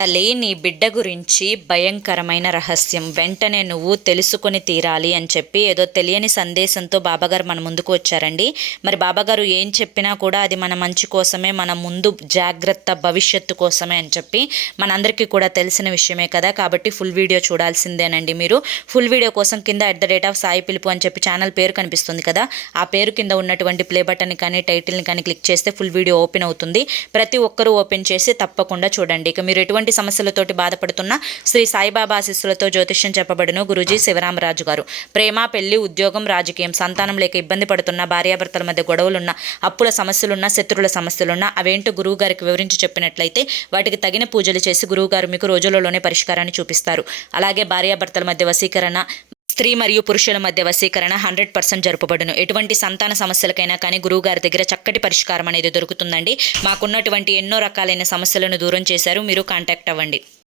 తల్లి, నీ బిడ్డ గురించి భయంకరమైన రహస్యం వెంటనే నువ్వు తెలుసుకొని తీరాలి అని చెప్పి ఏదో తెలియని సందేశంతో బాబాగారు మన ముందుకు వచ్చారండి. మరి బాబాగారు ఏం చెప్పినా కూడా అది మన మంచి కోసమే, మన ముందు జాగ్రత్త భవిష్యత్తు కోసమే అని చెప్పి మనందరికీ కూడా తెలిసిన విషయమే కదా. కాబట్టి ఫుల్ వీడియో చూడాల్సిందేనండి. మీరు ఫుల్ వీడియో కోసం కింద @సాయి పిలుపు అని చెప్పి ఛానల్ పేరు కనిపిస్తుంది కదా, ఆ పేరు కింద ఉన్నటువంటి ప్లే బటన్ కానీ టైటిల్ని కానీ క్లిక్ చేస్తే ఫుల్ వీడియో ఓపెన్ అవుతుంది. ప్రతి ఒక్కరూ ఓపెన్ చేసి తప్పకుండా చూడండి. ఇక మీరు ఎటువంటి సమస్యలతోటి బాధపడుతున్న శ్రీ సాయిబాబా ఆశీస్సులతో జ్యోతిష్యం చెప్పబడును గురూజీ శివరామరాజు గారు. ప్రేమ, పెళ్లి, ఉద్యోగం, రాజకీయం, సంతానం లేక ఇబ్బంది పడుతున్న, భార్యాభర్తల మధ్య గొడవలున్న, అప్పుల సమస్యలున్న, శత్రువుల సమస్యలున్న అవేంటో గురువు గారికి వివరించి చెప్పినట్లయితే వాటికి తగిన పూజలు చేసి గురువు గారు మీకు రోజులలోనే పరిష్కారాన్ని చూపిస్తారు. అలాగే భార్యాభర్తల మధ్య వశీకరణ, స్త్రీ మరియు పురుషుల మధ్య వశీకరణ 100% జరుపబడును. ఎటువంటి సంతాన సమస్యలకైనా కానీ గురువు గారి దగ్గర చక్కటి పరిష్కారం అనేది దొరుకుతుందండి. మాకున్నటువంటి ఎన్నో రకాలైన సమస్యలను దూరం చేశారు. మీరు కాంటాక్ట్ అవ్వండి.